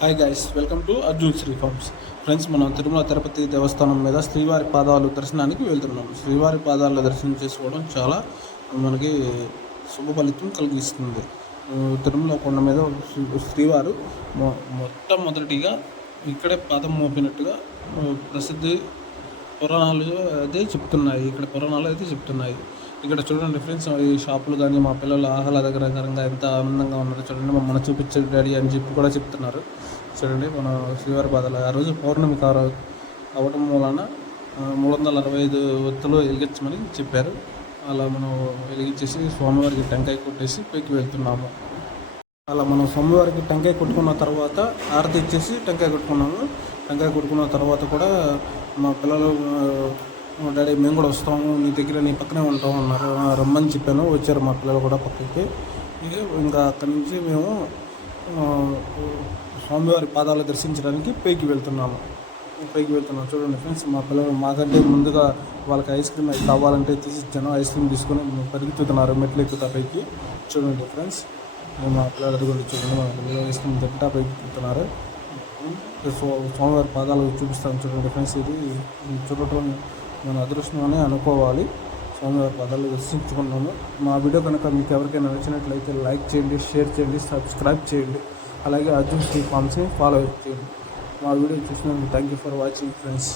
Hi guys, welcome to Arjun Shri farms. Friends, మనం తిరుమల తిరుపతి దేవస్థానం మీద శ్రీవారి పాదాలు దర్శనానికి వెళ్తున్నాం. శ్రీవారి పాదాల దర్శనం చేసుకోవడం చాలా మనకి శుభ ఫలితం కలిగిస్తుంది. తిరుమల కొండ మీద శ్రీవారు మొట్టమొదటిగా ఇక్కడే పాదం మోపినట్టుగా ప్రసిద్ధి పురాణాలు అయితే చెప్తున్నాయి. ఇక్కడ చూడండి ఫ్రెండ్స్, ఈ షాపులు కానీ మా పిల్లలు ఆహ్లాదకరంగా ఎంత ఆనందంగా ఉన్నారో చూడండి. మన చూపించే డాడీ అని చెప్పి కూడా చెప్తున్నారు. చూడండి, మన శ్రీవారి పాదాలు ఆ రోజు పౌర్ణమి అవ్వడం మూలన 365 ఒత్తులు వెలిగించమని చెప్పారు. అలా మనం వెలిగించేసి స్వామివారికి టెంకాయ కొట్టేసి పైకి వెళ్తున్నాము. అలా మనం స్వామివారికి టెంకాయ కొట్టుకున్న తర్వాత ఆరతి ఇచ్చేసి టెంకాయ కొట్టుకున్నాము. టెంకాయ కొట్టుకున్న తర్వాత కూడా మా పిల్లలు, డాడీ మేము కూడా వస్తాము, నీ పక్కనే ఉంటాము అన్నారు. రమ్మని చెప్పాను, వచ్చారు మా పిల్లలు కూడా పక్కకి. ఇంకా అక్కడి నుంచి మేము స్వామివారి పాదాలు దర్శించడానికి పైకి వెళ్తున్నాము. చూడండి ఫ్రెండ్స్, మా పిల్లలు మాకంటే ముందుగా వాళ్ళకి ఐస్ క్రీమ్ కావాలంటే తీసిచ్చాను. ఐస్ క్రీమ్ తీసుకొని పరిగెత్తుతున్నారు మెట్లు ఎక్కుతా పైకి. చూడండి ఫ్రెండ్స్, మా పిల్లలు చూడండి, మా పిల్లలు ఐస్ క్రీమ్ తింటా పైకి ఎక్కుతున్నారు. స్వామివారి పాదాలు చూపిస్తాను చూడండి ఫ్రెండ్స్. ఇది చూడటం మన అదృష్టం అని అనుకోవాలి. స్వామివారి పాదాలు దర్శించుకున్నాము. మా వీడియో కనుక మీకు ఎవరికైనా నచ్చినట్లయితే లైక్ చేయండి, షేర్ చేయండి, సబ్స్క్రైబ్ చేయండి. అలాగే అర్జున్ శ్రీ ఫార్మ్స్ని ఫాలో చేయండి. మా వీడియో చూసినందుకు thank you for watching friends.